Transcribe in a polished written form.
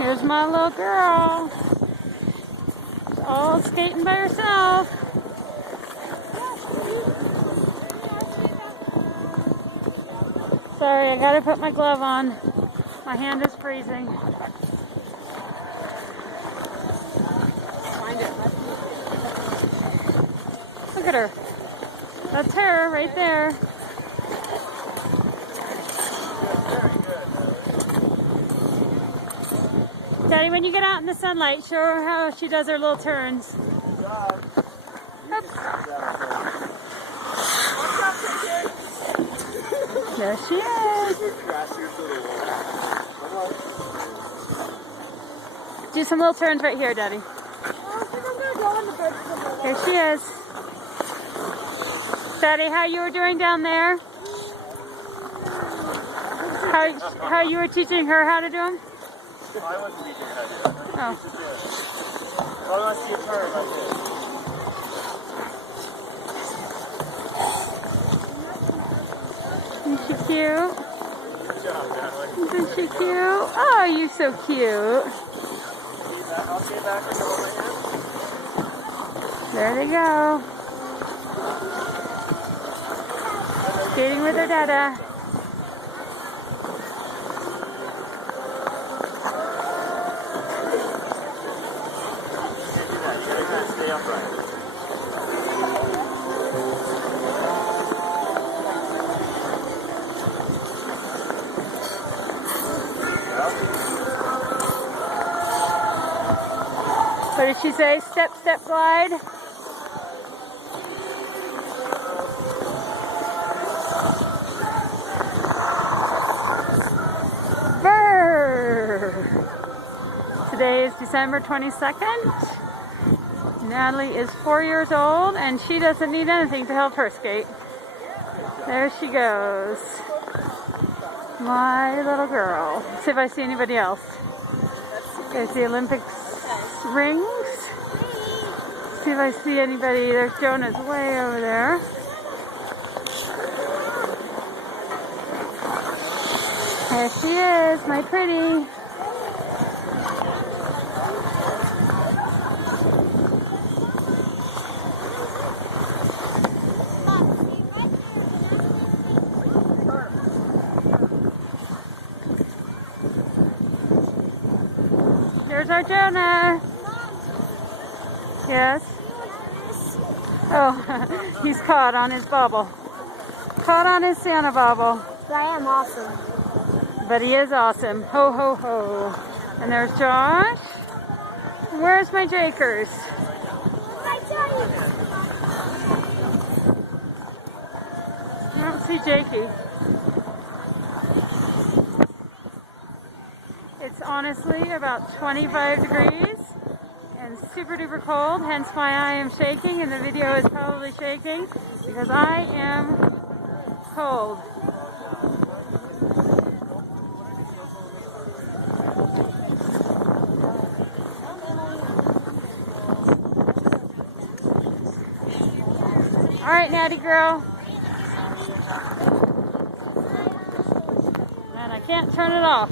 Here's my little girl. She's all skating by herself. Sorry, I gotta put my glove on. My hand is freezing. Look at her. That's her right there. Daddy, when you get out in the sunlight, show her how she does her little turns. Oops. There she is. Do some little turns right here, Daddy. Here she is. Daddy, how you were doing down there? How you were teaching her how to do them? I wasn't teaching her how to do it. Oh. I want to see a turn like this. Isn't she cute? Good job, Natalie. Isn't she cute? Oh, you're so cute. I'll stay back and hold my hand. There they go. Skating with her dada. Stay upright. What did she say? Step, step, glide? Brrr. Today is December 22nd. Natalie is 4 years old and she doesn't need anything to help her skate. There she goes. My little girl. Let's see if I see anybody else. There's the Olympics rings. Let's see if I see anybody. There's Jonah's way over there. There she is, my pretty. Here's our Jonah. Yes? Oh, he's caught on his bobble. Caught on his Santa bobble. I am awesome. But he is awesome. Ho, ho, ho. And there's Josh. Where's my Jakers? I don't see Jakey. It's honestly about 25 degrees and super duper cold, hence why I am shaking and the video is probably shaking because I am cold. All right, Natty girl. And I can't turn it off.